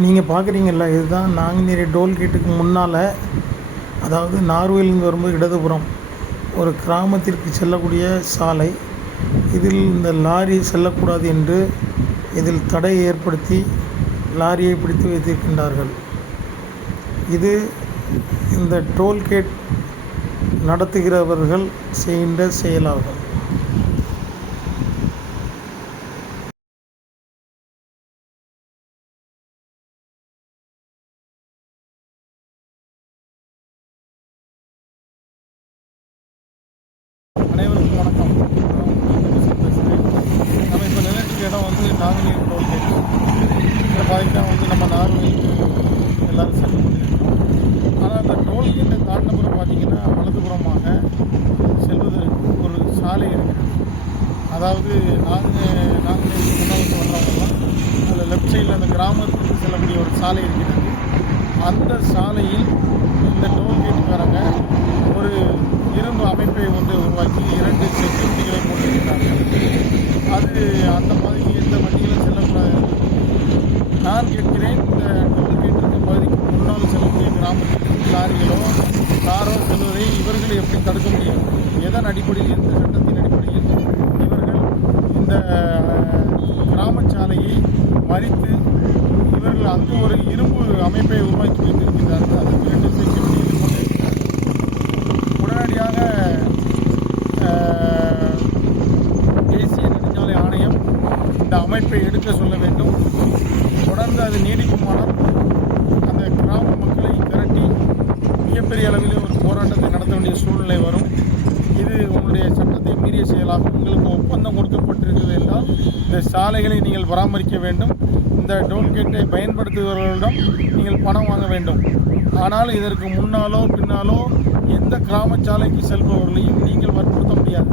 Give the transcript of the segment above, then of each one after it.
நீங்கள் பார்க்குறீங்கல்ல, இதுதான் நாங்குநேரி டோல்கேட்டுக்கு முன்னால், அதாவது நார்வேலிருந்து வரும்போது இடதுபுறம் ஒரு கிராமத்திற்கு செல்லக்கூடிய சாலை. இதில் இந்த லாரி செல்லக்கூடாது என்று இதில் தடை ஏற்படுத்தி லாரியை பிடித்து வைத்திருக்கின்றார்கள். இது இந்த டோல்கேட் நடத்துகிறவர்கள் செய்கின்ற செயலாகும். அனைவருக்கும் வணக்கம். பேசுகிறேன். நம்ம இப்போ நிலத்துக்கு இடம் நாங்குநேரி டோல்கேட். இந்த பாதைக்கு தான் நம்ம நார்வேலுக்கு எல்லோரும் செல்ல முடியும். ஆனால் அந்த டோல்கேட்டை தாண்டினப்புறம் பார்த்தீங்கன்னா வலதுபுறமாக செல்வதற்கு ஒரு சாலை இருக்குது. அதாவது நாங்குநேரிக்கு முன்னால் வர்றவங்கலாம் அதில் லெஃப்ட் சைடில் அந்த கிராமத்துக்கு செல்லக்கூடிய ஒரு சாலை இருக்கிறது. அந்த சாலையில் இந்த டோல்கேட்டுக்காரங்க ஒரு இரும்பு அமைப்பை உருவாக்கி 2 செக்யூரிட்டிகளை போட்டிருக்கிறார்கள். அது அந்த மாதிரி எந்த வண்டிகளும் செல்லக்கூடாது. நான் கேட்கிறேன், இந்த டோல்கேட்டுக்கு பகுதிக்கு முன்னால் செல்லக்கூடிய கிராமத்துக்கு லாரிகளோ காரோ செல்வதை இவர்கள் எப்படி தடுக்க முடியும்? எதன் அடிப்படையில், இந்த சட்டத்தின் அடிப்படையில் இவர்கள் இந்த கிராமச்சாலையை மறித்து இவர்கள் அங்கு ஒரு இரும்பு அமைப்பை உருவாக்கி வைத்திருக்கிறார்கள். அதுக்கு 2 செக்யூரிட்டிகளை போட்டிருக்கிறார்கள். உடனடியாக தேசிய நெடுஞ்சாலை ஆணையம் இந்த அமைப்பை எடுக்க சொல்ல வேண்டும். தொடர்ந்து அது நீடிக்குமானால் அந்த கிராம மக்களை திரட்டி மிகப்பெரிய அளவில் ஒரு போராட்டத்தை நடத்த வேண்டிய சூழ்நிலை வரும். இது உங்களுடைய சட்டத்தை மீறிய செயலாகும். உங்களுக்கு ஒப்பந்தம் கொடுக்கப்பட்டிருக்கிறது என்றால் இந்த சாலைகளை நீங்கள் பராமரிக்க வேண்டும். இந்த டோல்கேட்டை பயன்படுத்துபவர்களிடம் நீங்கள் பணம் வாங்க வேண்டும். ஆனால் இதற்கு முன்னாலோ பின்னாலோ எந்த கிராமச்சாலைக்கு செல்பவர்களையும் நீங்கள் வற்புறுத்த முடியாது.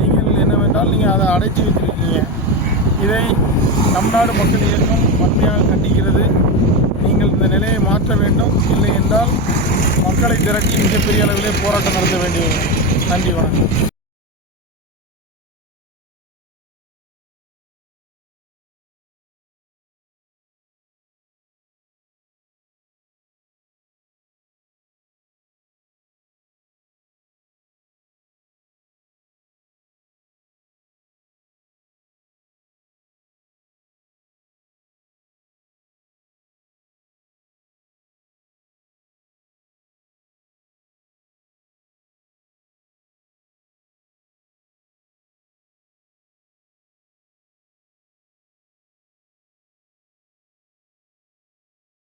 நீங்கள் என்னவென்றால் நீங்கள் அதை அடைச்சி வைத்திருக்கீங்க. இதை நம் நாடு மக்கள் இயக்கம் வன்மையாக கண்டிக்கிறது. நீங்கள் இந்த நிலையை மாற்ற வேண்டும். இல்லை என்றால் மக்களை திரட்டி மிகப்பெரிய அளவிலே போராட்டம் நடத்த வேண்டியது. நன்றி, வணக்கம்.